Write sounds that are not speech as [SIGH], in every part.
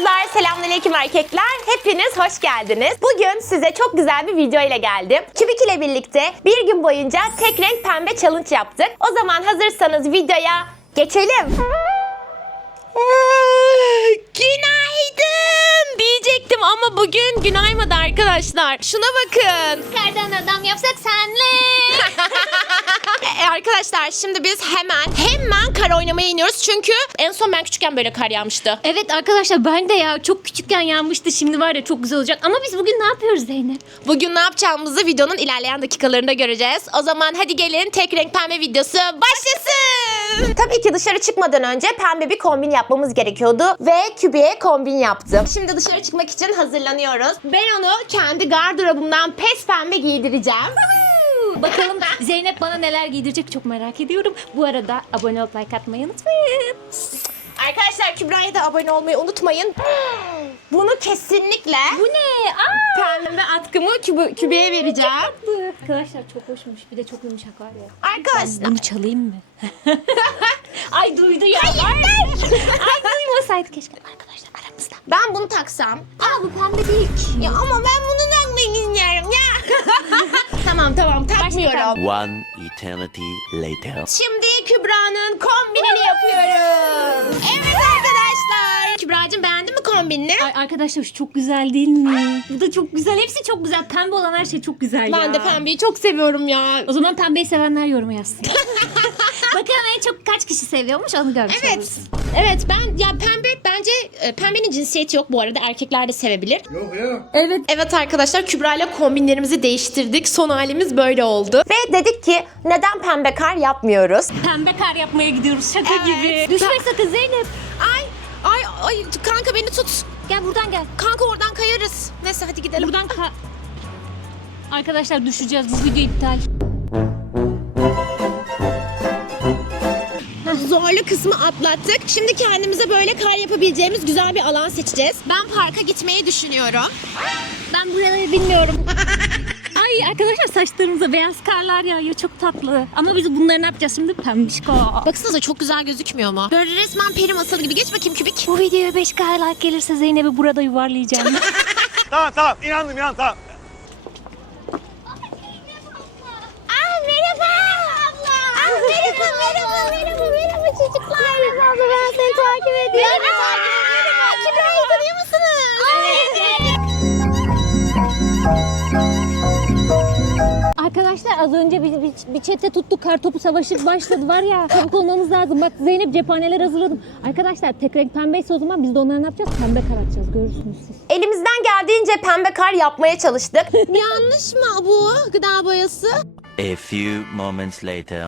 kızlar, selamünaleyküm erkekler. Hepiniz hoş geldiniz. Bugün size çok güzel bir video ile geldim. Kübik ile birlikte bir gün boyunca tek renk pembe challenge yaptık. O zaman hazırsanız videoya geçelim. Günaydın diyecektim ama bugün günaymadı arkadaşlar. Şuna bakın. Kardan adam yapsak senle. [LAUGHS] E, arkadaşlar şimdi biz hemen hemen kar oynamaya iniyoruz. Çünkü en son ben küçükken böyle kar yağmıştı. evet arkadaşlar ben de ya çok küçükken yanmıştı. Şimdi var ya çok güzel olacak. Ama biz bugün ne yapıyoruz Zeynep? Bugün ne yapacağımızı videonun ilerleyen dakikalarında göreceğiz. O zaman hadi gelin tek renk pembe videosu başlasın. Tabii ki dışarı çıkmadan önce pembe bir kombin yapmamız gerekiyordu ve kübiye kombin yaptım. Şimdi dışarı çıkmak için hazırlanıyoruz. Ben onu kendi gardırobumdan pes pembe giydireceğim. Bakalım Zeynep bana neler giydirecek çok merak ediyorum. Bu arada abone olup like atmayı unutmayın. Arkadaşlar Kübra'ya da abone olmayı unutmayın. Bunu kesinlikle Bu ne? Aa! pembe atkımı kübeye vereceğim. Arkadaşlar çok hoşmuş. Bir de çok yumuşak var ya. Arkadaşlar. Bunu çalayım mı? [LAUGHS] Ay duydu ya. Hayır. Ay duymasaydı keşke. Arkadaşlar aramızda. Ben bunu taksam. Aa bu pembe değil ki. Ya ama ben bunu takmayı istiyorum ya. [LAUGHS] tamam tamam takmıyorum. One eternity later. Şimdi Kübra'nın kombinini yapıyoruz. Evet arkadaşlar. Kübra'cığım beğendin mi kombinini? Ay arkadaşlar şu çok güzel değil mi? Bu da çok güzel. Hepsi çok güzel. Pembe olan her şey çok güzel ya. Ben de pembeyi çok seviyorum ya. O zaman pembeyi sevenler yoruma yazsın. [LAUGHS] Bakalım en çok kaç kişi seviyormuş onu görmüş Evet. oluruz. Evet ben ya pembe bence e, pembenin cinsiyeti yok bu arada erkekler de sevebilir. Yok ya. Evet. Evet arkadaşlar Kübra ile kombinlerimizi değiştirdik. Son halimiz böyle oldu. Ve dedik ki neden pembe kar yapmıyoruz? Pembe kar yapmaya gidiyoruz şaka Evet. gibi. Düşme sakın Zeynep. Ay ay ay kanka beni tut. Gel buradan gel. Kanka oradan kayarız. Neyse hadi gidelim. Buradan ka... Arkadaşlar düşeceğiz bu video iptal. Zorlu kısmı atlattık. Şimdi kendimize böyle kar yapabileceğimiz güzel bir alan seçeceğiz. Ben parka gitmeyi düşünüyorum. Ben buraları bilmiyorum. [LAUGHS] Ay arkadaşlar saçlarımıza beyaz karlar yağıyor çok tatlı. Ama biz bunları ne yapacağız şimdi? Pembişko. Baksanıza çok güzel gözükmüyor mu? Böyle resmen peri masalı gibi. Geç bakayım kübik. Bu videoya 5 k like gelirse Zeynep'i burada yuvarlayacağım. [LAUGHS] Tamam tamam inandım inandım tamam. Çocuklar. Abla ben seni takip ediyorum. Ben de takip ediyorum. Kübra'yı tanıyor musunuz? Arkadaşlar az önce bir, bir, bir çete tuttuk. Kartopu savaşı başladı var ya. Çabuk olmamız lazım. Bak Zeynep cephaneler hazırladım. Arkadaşlar tek renk pembeyse o zaman biz de onları ne yapacağız? Pembe kar atacağız. Görürsünüz siz. Elimizden geldiğince pembe kar yapmaya çalıştık. [LAUGHS] Yanlış mı bu gıda boyası? A few moments later.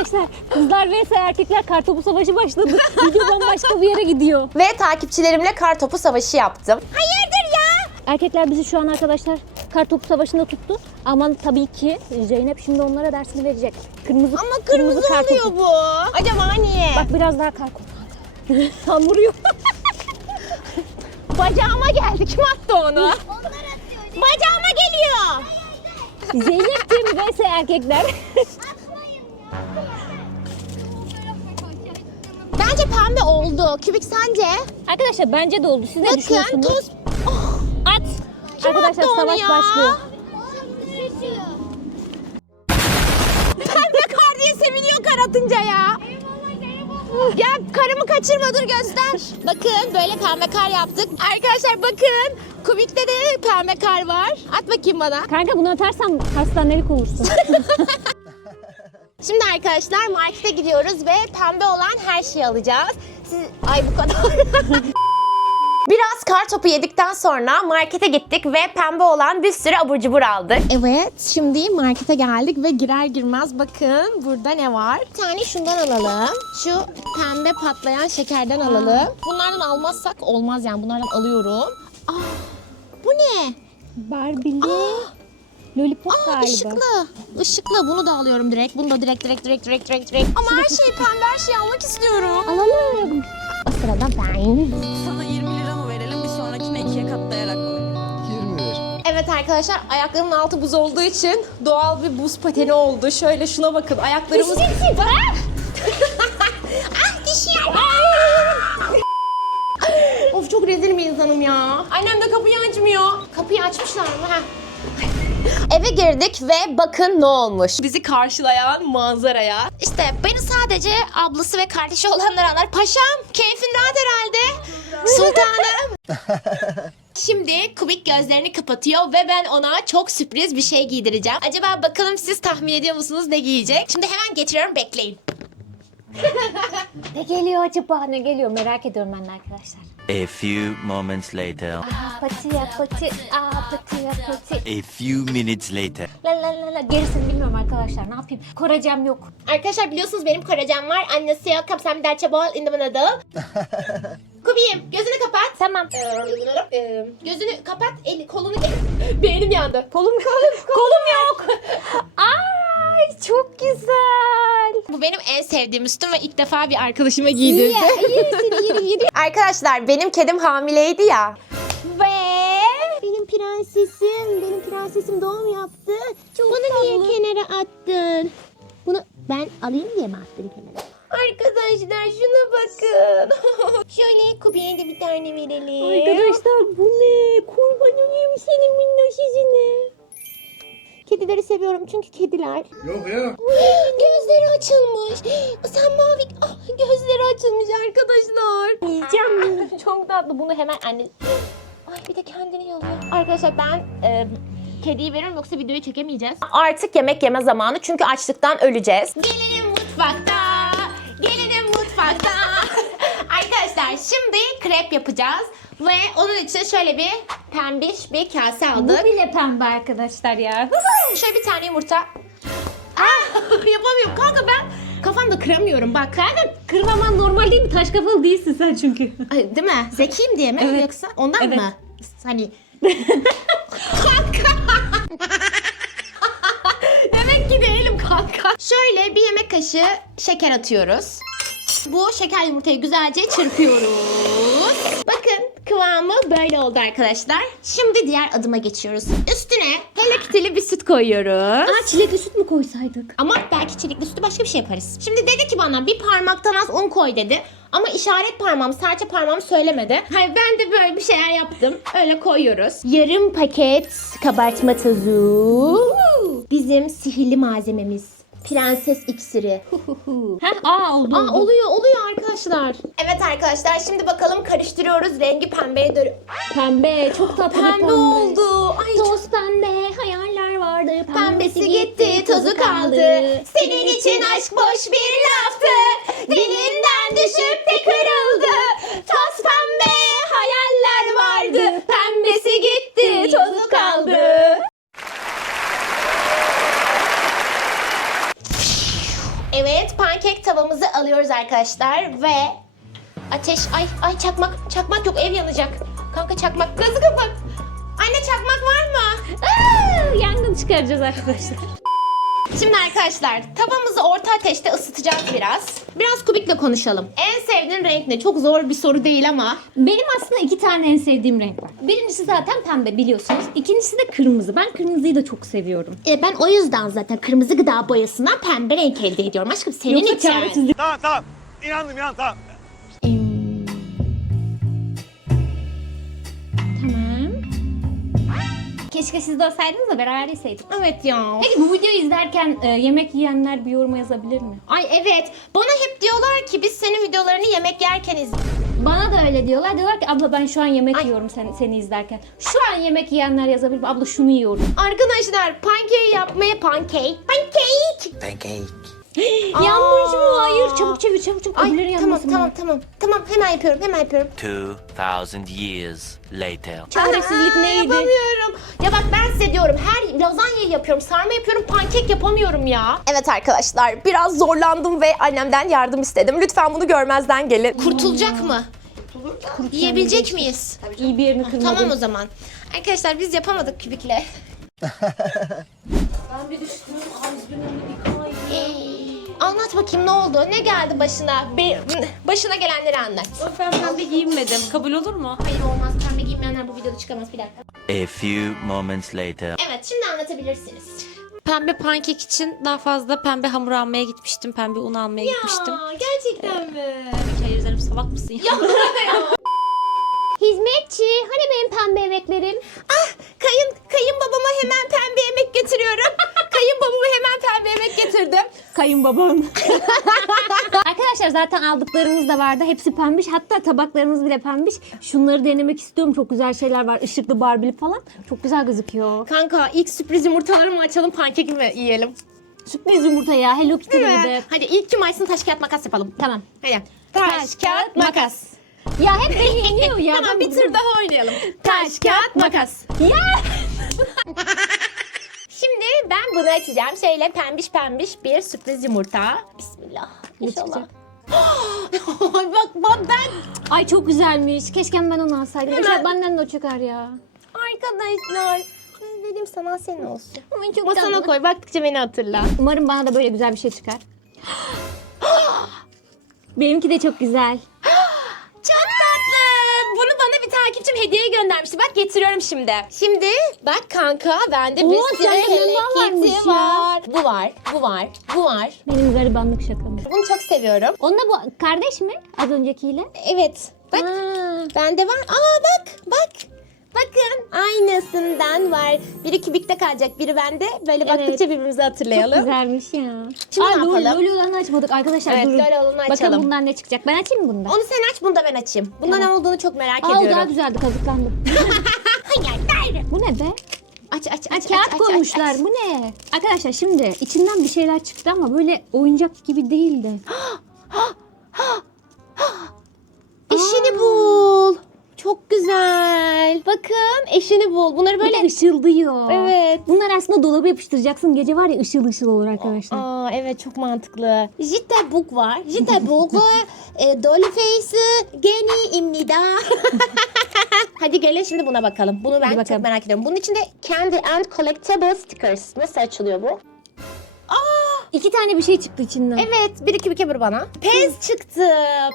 Arkadaşlar kızlar vs erkekler kartopu savaşı başladı. Video bambaşka bir yere gidiyor. Ve takipçilerimle kar topu savaşı yaptım. Hayırdır ya? Erkekler bizi şu an arkadaşlar kartopu savaşında tuttu. Ama tabii ki Zeynep şimdi onlara dersini verecek. Kırmızı Ama kırmızı, kartopu. oluyor bu. Acaba niye? Bak biraz daha kar koy. [LAUGHS] Tam vuruyor. [LAUGHS] Bacağıma geldi. Kim attı onu? Bacağıma geliyor. Zeynep'ciğim vs erkekler. [LAUGHS] Bence pembe oldu. Kübik sence? Arkadaşlar bence de oldu. Siz ne Bakın düşünüyorsunuz? toz. [GASPS] At. Kim Arkadaşlar attı onu savaş ya? başlıyor. Pembe kar diye seviniyor kar atınca ya. Ya karımı kaçırma dur göster. Bakın böyle pembe kar yaptık. Arkadaşlar bakın. Kubik'te de pembe kar var. At bakayım bana. Kanka bunu atarsam hastanelik olursun. [LAUGHS] Şimdi arkadaşlar markete gidiyoruz ve pembe olan her şeyi alacağız. Siz... Ay bu kadar. [LAUGHS] Biraz kar topu yedikten sonra markete gittik ve pembe olan bir sürü abur cubur aldık. Evet, şimdi markete geldik ve girer girmez bakın burada ne var? Bir tane şundan alalım. Şu pembe patlayan şekerden alalım. Bunlardan almazsak olmaz yani. Bunlardan alıyorum. Aa, bu ne? Barbie'li. Lollipop Aa, galiba. ışıklı. Işıklı. Bunu da alıyorum direkt. Bunu da direkt direkt direkt direkt direkt direkt. Ama her şeyi pembe her şeyi almak istiyorum. Alalım. O sırada ben. Sana 20 lira mı verelim bir sonrakine ikiye katlayarak mı verelim? 20 ver. Evet arkadaşlar ayaklarımın altı buz olduğu için doğal bir buz pateni oldu. Şöyle şuna bakın ayaklarımız... ah Ve bakın ne olmuş. Bizi karşılayan manzaraya. İşte beni sadece ablası ve kardeşi olanlar anlar. Paşam keyfin rahat herhalde. Sultanım. [LAUGHS] Şimdi Kubik gözlerini kapatıyor ve ben ona çok sürpriz bir şey giydireceğim. Acaba bakalım siz tahmin ediyor musunuz ne giyecek? Şimdi hemen getiriyorum bekleyin. [LAUGHS] Ne geliyor acaba? Ne geliyor? Merak ediyorum ben de arkadaşlar. A few moments later. Aa pati ya pati. Aa pati ya pati. A few minutes later. La la la la. Gerisini bilmiyorum arkadaşlar. Ne yapayım? Koracam yok. Arkadaşlar biliyorsunuz benim Korecem var. Annesi yok. Kapsam derçe bol in the middle. [LAUGHS] Kubiyim gözünü kapat. Tamam. Ee, gözünü kapat, eli kolunu gel. Beynim yandı. Kolum kolum yok. [LAUGHS] Ay çok güzel. Bu benim en sevdiğim üstüm ve ilk defa bir arkadaşıma giydirdi. [LAUGHS] Arkadaşlar benim kedim hamileydi ya. Ve benim prensesim, benim prensesim doğum yaptı. Bunu niye kenara attın? Bunu ben alayım diye mi attın kenara? Arkadaşlar şuna bakın. [LAUGHS] Şöyle Kubi'ye de bir tane verelim. Arkadaşlar bu ne? Kurban olayım senin minnoş yüzüne. Kedileri seviyorum çünkü kediler. Yok ya. Gözleri açılmış. Sen mavi... Ah, gözleri açılmış arkadaşlar. Yiyeceğim. Çok tatlı. Bunu hemen anne... Ay bir de kendini yalıyor. Arkadaşlar ben e, kediyi veririm yoksa videoyu çekemeyeceğiz. Artık yemek yeme zamanı çünkü açlıktan öleceğiz. Gelinim mutfakta. Gelinim mutfakta. [LAUGHS] Arkadaşlar şimdi krep yapacağız. Ve onun için şöyle bir pembiş bir kase aldık. Bu bile pembe arkadaşlar ya. Şöyle bir tane yumurta. Ah, [LAUGHS] yapamıyorum kanka ben kafamda kıramıyorum bak. Kanka kırmaman normal değil mi? Taş kafalı değilsin sen çünkü. Ay, değil mi? Zekiyim diye mi Evet. yoksa ondan Evet. mı? Hani [LAUGHS] [LAUGHS] Demek ki değilim kanka. Şöyle bir yemek kaşığı şeker atıyoruz. Bu şeker yumurtayı güzelce çırpıyoruz. Bakın kıvamı böyle oldu arkadaşlar. Şimdi diğer adıma geçiyoruz. Üstüne Hello Kitty'li bir süt koyuyoruz. Aa çilekli süt mü koysaydık? Ama belki çelikli sütü başka bir şey yaparız. Şimdi dedi ki bana bir parmaktan az un koy dedi. Ama işaret parmağım, serçe parmağım söylemedi. Hayır ben de böyle bir şeyler yaptım. Öyle koyuyoruz. Yarım paket kabartma tozu. Bizim sihirli malzememiz. Prenses iksiri. Heh, aa oldu. Aa oldu. oluyor oluyor arkadaşlar. Evet arkadaşlar şimdi bakalım karıştırıyoruz. Rengi pembeye dönüyor. Pembe çok tatlı bir Pembe oldu. Ay Toz pembe hayaller vardı. Pembesi gitti, tozu kaldı. Senin için aşk boş bir laftı. Dilinden düşüp de kırıldı. Toz pembe hayaller vardı. Pembesi gitti, tozu kaldı. Tavamızı alıyoruz arkadaşlar ve ateş ay ay çakmak çakmak yok ev yanacak. Kanka çakmak gazı kapat. Anne çakmak var mı? Aa, yangın çıkaracağız arkadaşlar. Şimdi arkadaşlar tavamızı orta ateşte ısıtacağız biraz. Biraz kubikle konuşalım. En sevdiğin renk ne? Çok zor bir soru değil ama. Benim aslında iki tane en sevdiğim renk var. Birincisi zaten pembe biliyorsunuz. İkincisi de kırmızı. Ben kırmızıyı da çok seviyorum. E, ben o yüzden zaten kırmızı gıda boyasından pembe renk elde ediyorum. Aşkım senin Yoksa için. çaresizlik. Tamam tamam. İnandım inan tamam. Tamam. Keşke siz de olsaydınız da beraber yeseydik. Evet ya. Peki bu videoyu izlerken e, yemek yiyenler bir yoruma yazabilir mi? Ay evet. Bana hep diyorlar ki biz senin videolarını yemek yerken izliyoruz. Bana da öyle diyorlar. Diyorlar ki abla ben şu an yemek Ay. yiyorum sen, seni izlerken. Şu an yemek yiyenler yazabilir mi? Abla şunu yiyorum. Arkadaşlar pankeyi yapmaya pankek. Pankek. Pancake. Yanmış mı? Hayır. Çabuk çevir çabuk çabuk. Ay Öbürleri tamam yanmasın. tamam tamam. Tamam hemen yapıyorum hemen yapıyorum. Two thousand years later. Çaresizlik Aa, neydi? Yapamıyorum. Ya bak ben size diyorum her lazanyayı yapıyorum, sarma yapıyorum, pankek yapamıyorum ya. Evet arkadaşlar biraz zorlandım ve annemden yardım istedim. Lütfen bunu görmezden gelin. Kurtulacak mı? Yiyebilecek miyiz? İyi bir yerini kırmadım. Tamam o zaman. Arkadaşlar biz yapamadık kübikle. [LAUGHS] Ee, Anlat bakayım ne oldu? Ne geldi başına? Bir, başına gelenleri anlat. Ben pembe giyinmedim. Kabul olur mu? Hayır olmaz. Pembe giymeyenler bu videoda çıkamaz bir dakika. A few moments later. Evet şimdi anlatabilirsiniz. Pembe pankek için daha fazla pembe hamur almaya gitmiştim. Pembe un almaya gitmiştim. gerçekten mi? Hayır canım salak mısın ya? [LAUGHS] Hizmetçi hani benim pembe yemeklerim? Ah kayın kayınbabama hemen pembe yemek getiriyorum. [LAUGHS] kayınbabama hemen pembe yemek getirdim. Kayınbabam. [LAUGHS] Arkadaşlar zaten aldıklarımız da vardı. Hepsi pembiş. Hatta tabaklarımız bile pembiş. Şunları denemek istiyorum. Çok güzel şeyler var. Işıklı barbili falan. Çok güzel gözüküyor. Kanka ilk sürpriz yumurtaları mı açalım pankek mi yiyelim? Sürpriz yumurta ya. Hello Kitty Değil gibi mi? de. Hadi ilk kim açsın taş kağıt makas yapalım. Tamam. Hadi. Taş kağıt makas. Ya hep beni yeniyor ya. [LAUGHS] Tamam Ben bir bu- tur daha oynayalım. Taş kağıt makas. Ya. [LAUGHS] Şimdi ben bunu açacağım. Şeyle pembiş pembiş bir sürpriz yumurta. Bismillah. İnşallah. [GASPS] Ay bak bak ben Ay çok güzelmiş. Keşke ben onu alsaydım. Hemen. İnşallah benden de o çıkar ya. arkadaşlar. Ben dedim sana senin olsun. Ay çok Masana tatlı. koy baktıkça beni hatırla. Umarım bana da böyle güzel bir şey çıkar. [GASPS] Benimki de çok güzel. [GASPS] Çok tatlı. Bunu bana bir takipçim hediye göndermişti. Bak getiriyorum şimdi. Şimdi bak kanka bende bir sürü sende bundan Hello varmış Kitty ya. var. Bu var, bu var, bu var. Benim garibanlık şakam. Bunu çok seviyorum. Onunla bu kardeş mi? Az öncekiyle. Evet. Bak Aa, bende var. Aa bak bak. Bakın aynısından var. Biri kübikte kalacak, biri bende. Böyle Evet. baktıkça birbirimizi çok hatırlayalım. güzelmiş ya. Şimdi Aa, ne lol, yapalım? lol olanı açmadık arkadaşlar. Evet, durun. lol olanı Bakın açalım. bundan ne çıkacak. Ben açayım mı bunu da? Onu sen aç, bunu da ben açayım. Bunda ne olduğunu çok merak Aa o ediyorum. daha güzeldi kazıklandım. [LAUGHS] Hayır, bu ne be? Aç aç Ha, aç. kağıt aç, aç, koymuşlar. aç. Bu ne? Arkadaşlar şimdi içinden bir şeyler çıktı ama böyle oyuncak gibi değildi. Eşini [GASPS] [GASPS] Çok güzel. Bakın eşini bul. Bunları Böyle böyle... ışıldıyor. Evet. Bunlar aslında dolaba yapıştıracaksın. Gece var ya ışıl ışıl olur arkadaşlar. Aa evet çok mantıklı. Jitterbug var. Jitterbug e, Dollface'ı Geni İmnida. [LAUGHS] Hadi gelin şimdi buna bakalım. Bunu ben Hadi çok bakalım. merak ediyorum. Bunun içinde Candy and Collectible Stickers. Nasıl açılıyor bu? İki tane bir şey çıktı içinden. Evet, bir iki bir kebir bana. Pez çıktı.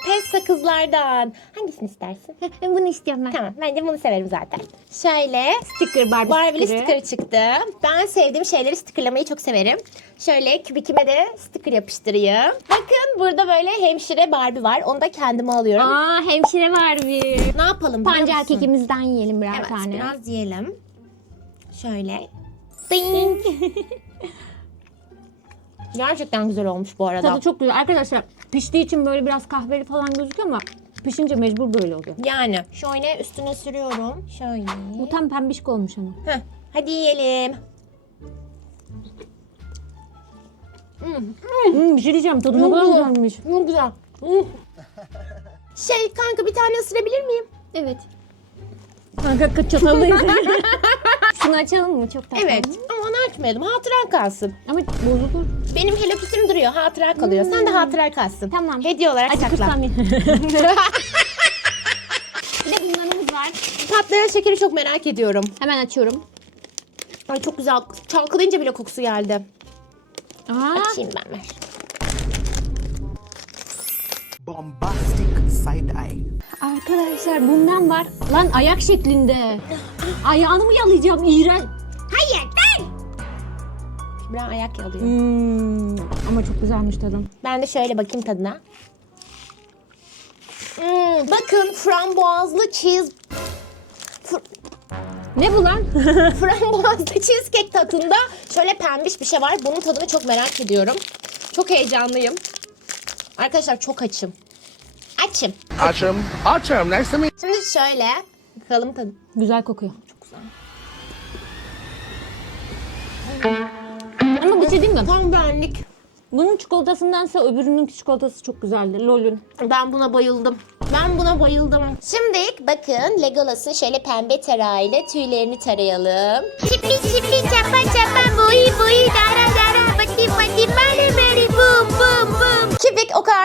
Pez sakızlardan. Hangisini istersin? Ben bunu istiyorum ben. tamam, ben de bunu severim zaten. Şöyle Sticker Barbie, Barbie'li sticker'ı. sticker çıktı. Ben sevdiğim şeyleri stickerlamayı çok severim. Şöyle kübikime de sticker yapıştırayım. Bakın burada böyle hemşire Barbie var. Onu da kendime alıyorum. Aa hemşire Barbie. Ne yapalım biliyor Pancar musun? kekimizden yiyelim birer Evet, tane. biraz yiyelim. Şöyle. Ding. [LAUGHS] Gerçekten güzel olmuş bu arada. Tadı çok güzel. Arkadaşlar piştiği için böyle biraz kahveli falan gözüküyor ama pişince mecbur böyle oluyor. Yani şöyle üstüne sürüyorum. Şöyle. Bu tam pembişk olmuş ama. Heh, hadi yiyelim. Hmm, bir şey diyeceğim tadı ne kadar güzel. güzelmiş. Çok güzel. Uh. Şey kanka bir tane ısırabilir miyim? Evet. Kanka kaç çatallıyız. [LAUGHS] Şunu açalım mı? Çok tatlı. Evet. Ama onu açmayalım. Hatıran kalsın. Ama bozulur. Benim Hello Kitty'm duruyor. Hatıra kalıyor. Sen de hatıra kalsın. Tamam. Hediye olarak sakla. Acıkırsam ye. [LAUGHS] Bir de bunlarımız var. Patlayan şekeri çok merak ediyorum. Hemen açıyorum. Ay çok güzel. Çalkalayınca bile kokusu geldi. Aa, Açayım ben ver. Bombastic side eye. arkadaşlar bundan var. Lan ayak şeklinde. Ayağını mı yalayacağım? İğrenç. Hayır ben. Kübra ayak yalıyor. Hmm, ama çok güzelmiş tadım. Ben de şöyle bakayım tadına. Hmm, bakın frambuazlı cheese Ne bu lan? [LAUGHS] frambuazlı cheesecake tadında şöyle pembiş bir şey var. Bunun tadını çok merak ediyorum. Çok heyecanlıyım. Arkadaşlar çok açım. Açım. Acham. Acham. Nice to meet Şimdi şöyle bakalım tadı. Güzel kokuyor. Çok güzel. Ama bir şey diyeyim mi? Tam benlik. Bunun çikolatasındansa öbürünün çikolatası çok güzeldi. Lol'ün. Ben buna bayıldım. Ben buna bayıldım. Şimdi bakın Legolas'ın şöyle pembe tarağıyla tüylerini tarayalım. Şipi şipi çapa çapa boyu boyu dara dara pati pati bari bari bum.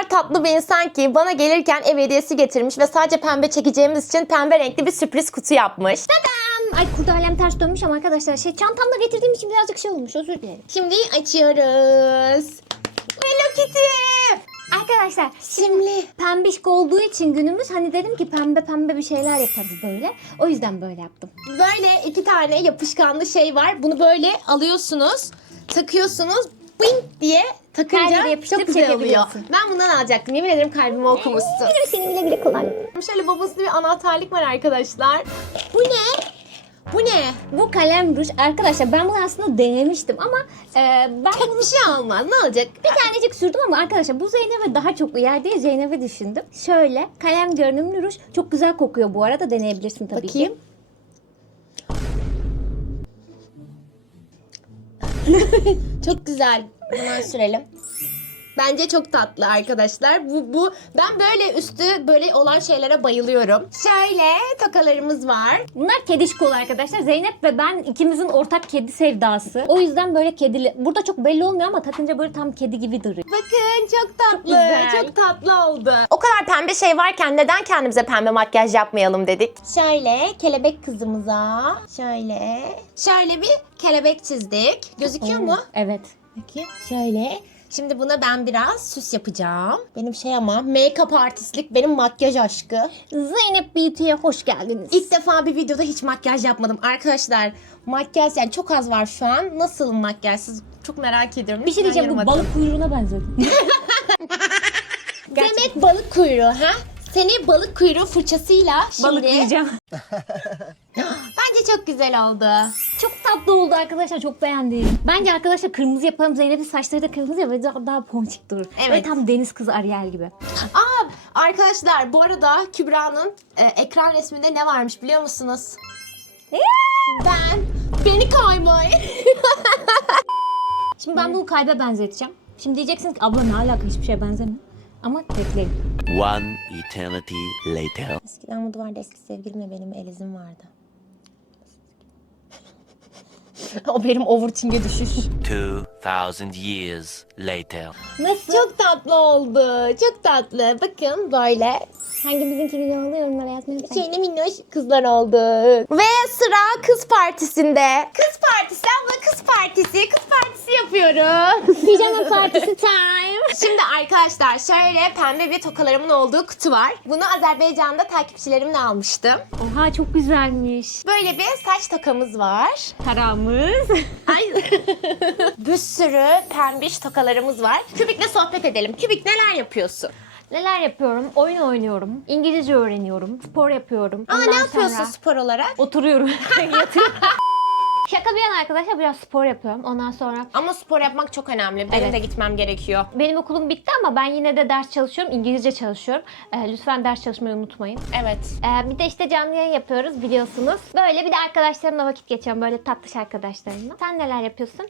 Kadar tatlı bir insan ki bana gelirken ev hediyesi getirmiş ve sadece pembe çekeceğimiz için pembe renkli bir sürpriz kutu yapmış. Ay kurdalem ters dönmüş ama arkadaşlar şey çantamda getirdiğim için birazcık şey olmuş özür dilerim. Şimdi açıyoruz. Hello Kitty. Arkadaşlar Simli. pembişk olduğu için günümüz hani dedim ki pembe pembe bir şeyler yaparız böyle. O yüzden böyle yaptım. Böyle iki tane yapışkanlı şey var. Bunu böyle alıyorsunuz, takıyorsunuz. Bing diye Her takınca yapıştırıp çok güzel oluyor. çekebiliyorsun. Ben bundan alacaktım. Yemin ederim kalbimi okumuşsun. Seni güle güle kullan. Şöyle babasında bir anahtarlık var arkadaşlar. Bu ne? Bu ne? Bu kalem ruj arkadaşlar ben bunu aslında denemiştim ama e, ben bunu Bir şey olmaz. Ne olacak? bir tanecik sürdüm ama arkadaşlar bu Zeynep'e daha çok uyar diye Zeynep'e düşündüm. Şöyle kalem görünümlü ruj çok güzel kokuyor bu arada deneyebilirsin tabii Bakayım. ki. Çok güzel. Hemen sürelim. Bence çok tatlı arkadaşlar. Bu bu ben böyle üstü böyle olan şeylere bayılıyorum. Şöyle tokalarımız var. Bunlar kedişkolu arkadaşlar. Zeynep ve ben ikimizin ortak kedi sevdası. O yüzden böyle kedili. Burada çok belli olmuyor ama takınca böyle tam kedi gibi duruyor. Bakın çok tatlı. güzel. Çok tatlı oldu. O kadar pembe şey varken neden kendimize pembe makyaj yapmayalım dedik. Şöyle kelebek kızımıza şöyle şöyle bir kelebek çizdik. Gözüküyor mu? Evet. Bakayım şöyle. Şimdi buna ben biraz süs yapacağım. Benim şey ama make-up artistlik benim makyaj aşkı. Zeynep Beauty'ye hoş geldiniz. İlk defa bir videoda hiç makyaj yapmadım. Arkadaşlar makyaj yani çok az var şu an. Nasıl makyajsız çok merak ediyorum. bir şey diyeceğim bu balık kuyruğuna benziyor. [LAUGHS] Demek balık kuyruğu ha? Seni balık kuyruğu fırçasıyla şimdi... Balık yiyeceğim. [GASPS] Bence çok güzel oldu. Çok tatlı oldu arkadaşlar çok beğendim. Bence arkadaşlar kırmızı yapalım. Zeynep'in saçları da kırmızı ya ve daha, daha ponçik durur. Evet. Böyle tam deniz kızı Ariel gibi. Aa arkadaşlar bu arada Kübra'nın e, ekran resminde ne varmış biliyor musunuz? ben beni kaymay. Şimdi ben bunu kalbe benzeteceğim. Şimdi diyeceksiniz ki abla ne alaka hiçbir şeye benzemiyor. Ama bekleyin. One eternity later. Eskiden bu duvarda eski sevgilimle benim Eliz'im vardı. [LAUGHS] o benim overthink'e düşüş. Two thousand years later. Nasıl? Çok tatlı oldu. Çok tatlı. Bakın böyle Hangimizinki güzel oluyor yorumlara yazmayı unutmayın. şeyli minnoş kızlar olduk. Ve sıra kız partisinde. Kız partisi abla kız partisi. Kız partisi yapıyoruz. [LAUGHS] Pijama partisi time. Şimdi arkadaşlar şöyle pembe bir tokalarımın olduğu kutu var. Bunu Azerbaycan'da takipçilerimle almıştım. Oha çok güzelmiş. Böyle bir saç tokamız var. Taramız. [LAUGHS] Ay. bir sürü pembiş tokalarımız var. Kübik'le sohbet edelim. Kübik neler yapıyorsun? Neler yapıyorum? Oyun oynuyorum. İngilizce öğreniyorum. Spor yapıyorum. Aa Ondan ne yapıyorsun sonra spor olarak? Oturuyorum. [LAUGHS] [LAUGHS] Yatıyorum. Şaka bir yana arkadaşlar biraz spor yapıyorum. Ondan sonra Ama spor yapmak çok önemli. Benim Evet. de gitmem gerekiyor. benim okulum bitti ama ben yine de ders çalışıyorum. İngilizce çalışıyorum. Ee, lütfen ders çalışmayı unutmayın. Evet. Ee, bir de işte canlı yayın yapıyoruz biliyorsunuz. Böyle bir de arkadaşlarımla vakit geçiyorum. Böyle tatlış arkadaşlarımla. Sen neler yapıyorsun?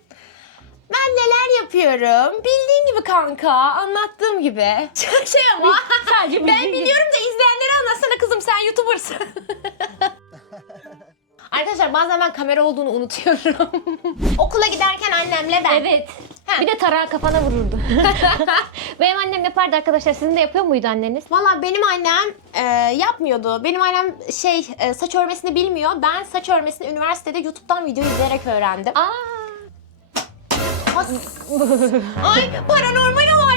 Ben neler yapıyorum? Bildiğin gibi kanka. Anlattığım gibi. [LAUGHS] şey ama. Sadece ben biliyorum da izleyenlere anlatsana kızım sen YouTuber'sın. [LAUGHS] Arkadaşlar bazen ben kamera olduğunu unutuyorum. [LAUGHS] Okula giderken annemle ben. Evet. Ha. Bir de tarağı kafana vururdu. Benim annem yapardı arkadaşlar. Sizin de yapıyor muydu anneniz? Valla benim annem e, yapmıyordu. Benim annem şey e, saç örmesini bilmiyor. Ben saç örmesini üniversitede YouTube'dan video izleyerek öğrendim. Aa. โอ๊ยเปิดอนนุนไม่ถูก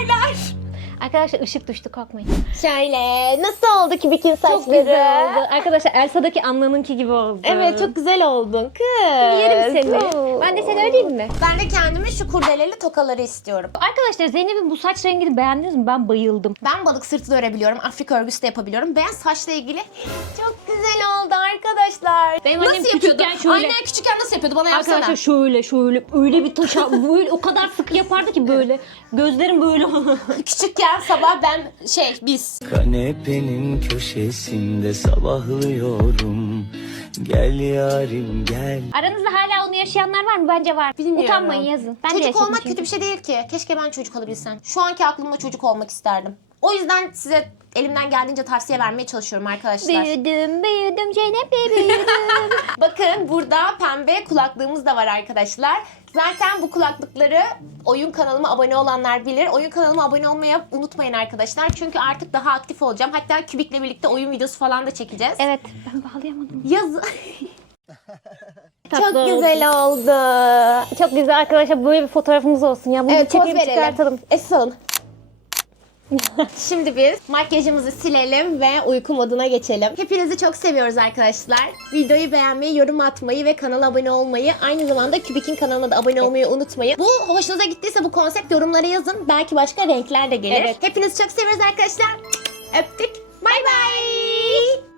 Arkadaşlar ışık düştü korkmayın. Şöyle nasıl oldu ki bikin saçları? Çok güzel oldu. Arkadaşlar Elsa'daki Anna'nınki gibi oldu. Evet çok güzel oldun kız. Yerim seni. Oo. Ben de seni öyleyim mi? Ben de kendime şu kurdeleli tokaları istiyorum. Arkadaşlar Zeynep'in bu saç rengini beğendiniz mi? Ben bayıldım. Ben balık sırtı da örebiliyorum. Afrika örgüsü de yapabiliyorum. Ben saçla ilgili çok güzel oldu arkadaşlar. Benim annem nasıl yapıyordu? küçükken şöyle- Annen küçükken nasıl yapıyordu? Bana yapsana. Arkadaşlar şöyle şöyle öyle bir taşa [LAUGHS] böyle o kadar sık yapardı ki böyle. Gözlerim böyle. [LAUGHS] Küçükken sabah ben şey biz. Kanepenin köşesinde sabahlıyorum Gel yarim gel Aranızda hala onu yaşayanlar var mı? Bence var. Bilmiyorum. Utanmayın yazın. Ben de çocuk yaşadım olmak çünkü. kötü bir şey değil ki. Keşke ben çocuk olabilsem. Şu anki aklımda çocuk olmak isterdim. O yüzden size elimden geldiğince tavsiye vermeye çalışıyorum arkadaşlar. Büyüdüm büyüdüm Zeynep büyüdüm. [LAUGHS] Bakın burada pembe kulaklığımız da var arkadaşlar. Zaten bu kulaklıkları oyun kanalıma abone olanlar bilir. Oyun kanalıma abone olmayı unutmayın arkadaşlar. Çünkü artık daha aktif olacağım. Hatta Kübik'le birlikte oyun videosu falan da çekeceğiz. evet ben bağlayamadım. Yaz... [LAUGHS] Tatlı Çok oldu. güzel oldu. Çok güzel arkadaşlar böyle bir fotoğrafımız olsun ya. Bunu Evet poz çekip verelim. çıkartalım. Esıl. [LAUGHS] Şimdi biz makyajımızı silelim ve uyku moduna geçelim. Hepinizi çok seviyoruz arkadaşlar. Videoyu beğenmeyi, yorum atmayı ve kanala abone olmayı, aynı zamanda Kübik'in kanalına da abone olmayı unutmayın. Bu hoşunuza gittiyse bu konsept yorumlara yazın. Belki başka renkler de gelir. Evet. Hepinizi çok seviyoruz arkadaşlar. Öptük. Bay bay.